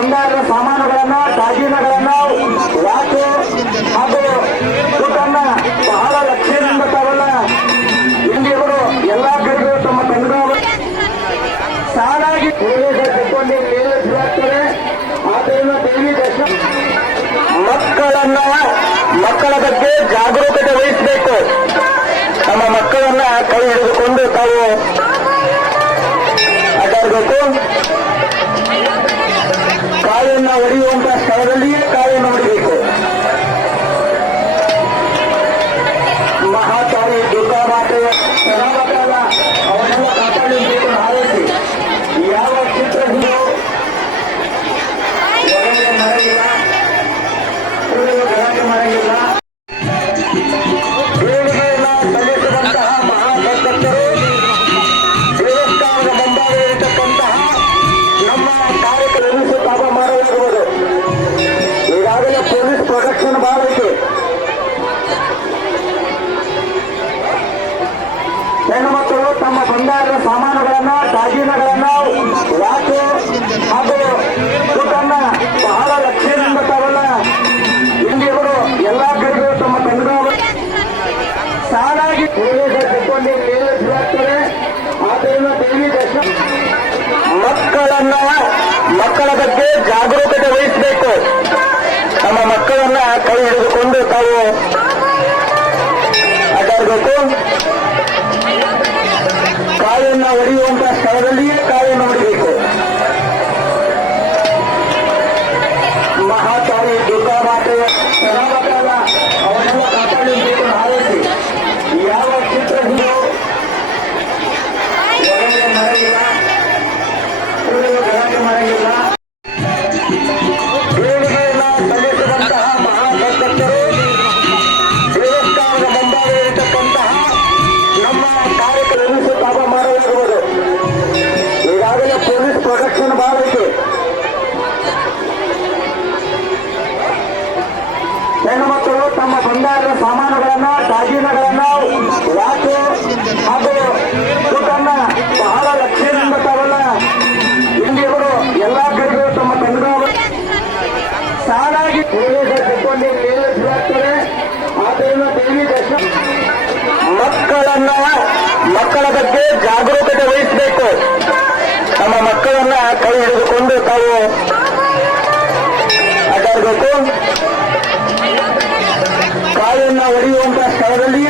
ಬಂಗಾರದ ಸಾಮಾನುಗಳನ್ನ ದಾಗಿನಗಳನ್ನ ವಾಚು ಹಾಗೂ ಊಟನ್ನ ಬಹಳ ಲಕ್ಷ್ಯದಿಂದ ತಾವಲ್ಲ ಇಂದಿವರು ಎಲ್ಲಾ ಕಡೆಗೂ ತಮ್ಮ ತಂಡಗಳು ಸಾಲಾಗಿ ಕೊಂಡು ಮೇಲೆತ್ತುತ್ತಾರೆ. ಆದ್ದರಿಂದ ದೇವಿ ದರ್ಶನ ಮಕ್ಕಳ ಬಗ್ಗೆ ಜಾಗರೂಕತೆ ವಹಿಸಬೇಕು. ತಮ್ಮ ಮಕ್ಕಳನ್ನ ಕೈ ಹಿಡಿದುಕೊಂಡು ತಾವು ಅಡ್ಡಾಡಬೇಕು. ಕಾಯನ್ನು ಹೊಡೆಯುವಂತಹ ಸ್ಥಳದಲ್ಲಿಯೇ ಕಾಯನ್ನು ಹೊಡಿಬೇಕು. ಮಹಾತಾಯಿ ದುರ್ಗಾ ಮಾತೆಯ ಸದಾಮಕಾಲ ಅವನ್ನೆಲ್ಲ ಕಾಪಾಡಬೇಕು ಹಾರೈಸಿ. ಯಾವ ಚಿತ್ರ ಹೊರಗೆ ಮರೆಯಿಲ್ಲ, ಗಲಾಟೆ ಮರೆಯಿಲ್ಲ. ದೇವಿಗೆಯನ್ನ ಸಲ್ಲಿಸಿದಂತಹ ಮಹಾಭಕ್ತರು ದೇವಸ್ಥಾನದ ಮುಂಭಾಗ ಇರತಕ್ಕಂತಹ ನಮ್ಮ ಕಾರ್ಯಕ್ರಮ ತಾಪ ಮಾಡಲಾಗುವುದು. ಈಗಾಗಲೇ ಪೊಲೀಸ್ ಪ್ರೊಟೆಕ್ಷನ್ ಮಾಡಬೇಕು. ಹೆಣ್ಣು ಮಕ್ಕಳು ತಮ್ಮ ಬಂಗಾರದ ಸಾಮಾನುಗಳನ್ನ ದಾಗಿನಗಳನ್ನ ವಾಚು ಹಾಗೂ ಊಟನ್ನ ಬಹಳ ಲಕ್ಷ್ಯದಿಂದ ತಾವಲ್ಲ ಇಂದಿವರು ಎಲ್ಲಾ ಕಡೆಗೂ ತಮ್ಮ ತಂಡಗಳು ಸಾಲಾಗಿ ಕೊಂಡು ಮೇಲೆತ್ತುತ್ತಾರೆ. ಆದ್ದರಿಂದ ದೇವಿ ದರ್ಶನ ಮಕ್ಕಳ ಬಗ್ಗೆ ಜಾಗರೂಕತೆ ವಹಿಸಬೇಕು. ತಮ್ಮ ಮಕ್ಕಳನ್ನ ಕೈ ಹಿಡಿದುಕೊಂಡು ತಾವು ಅಡ್ಡಾಡಬೇಕು. ಕಾಯನ್ನು ಹೊಡೆಯುವಂತಹ ಸ್ಥಳದಲ್ಲಿಯೇ ಕಾಯನ್ನು ಹೊಡಿಬೇಕು. ಮಹಾತಾಯಿ ದುರ್ಗಾ ಮಾತೆಯ ಸದಾಮಕಾಲ ಅವನ್ನೆಲ್ಲ ಕಾಪಾಡಬೇಕು ಹಾರೈಸಿ. ಯಾವ ಚಿತ್ರ ಹೊರಗೆ ಮರೆಯಿಲ್ಲ, ಗಲಾಟೆ ಮರೆಯಿಲ್ಲ. ದೇವಿಗೆಯನ್ನ ಸಲ್ಲಿಸಿದಂತಹ ಮಹಾಭಕ್ತರು ದೇವಸ್ಥಾನದ ಮುಂಭಾಗ ಇರತಕ್ಕಂತಹ ನಮ್ಮ ಕಾರ್ಯಕ್ರಮ ತಾಪ ಮಾಡಲಾಗುವುದು. ಈಗಾಗಲೇ ಪೊಲೀಸ್ ಪ್ರೊಟೆಕ್ಷನ್ ಮಾಡಬೇಕು. ಹೆಣ್ಣು ಮಕ್ಕಳು ತಮ್ಮ ಬಂಗಾರದ ಸಾಮಾನುಗಳನ್ನ ದಾಗಿನಗಳನ್ನ ವಾಚು ಹಾಗೂ ಊಟನ್ನ ಬಹಳ ಲಕ್ಷ್ಯದಿಂದ ತಾವಲ್ಲ ಇಂದಿವರು ಎಲ್ಲಾ ಕಡೆಗೂ ತಮ್ಮ ತಂಡಗಳು ಸಾಲಾಗಿ ಕೊಂಡು ಮೇಲೆತ್ತುತ್ತಾರೆ. ಆದ್ದರಿಂದ ದೇವಿ ದರ್ಶನ ಮಕ್ಕಳ ಬಗ್ಗೆ ಜಾಗರೂಕತೆ ವಹಿಸಬೇಕು. ತಮ್ಮ ಮಕ್ಕಳನ್ನ ಕೈ ಹಿಡಿದುಕೊಂಡು ತಾವು ಅಡ್ಡಾಡಬೇಕು. ಕಾಯನ್ನು ಹೊಡೆಯುವಂತಹ ಸ್ಥಳದಲ್ಲಿ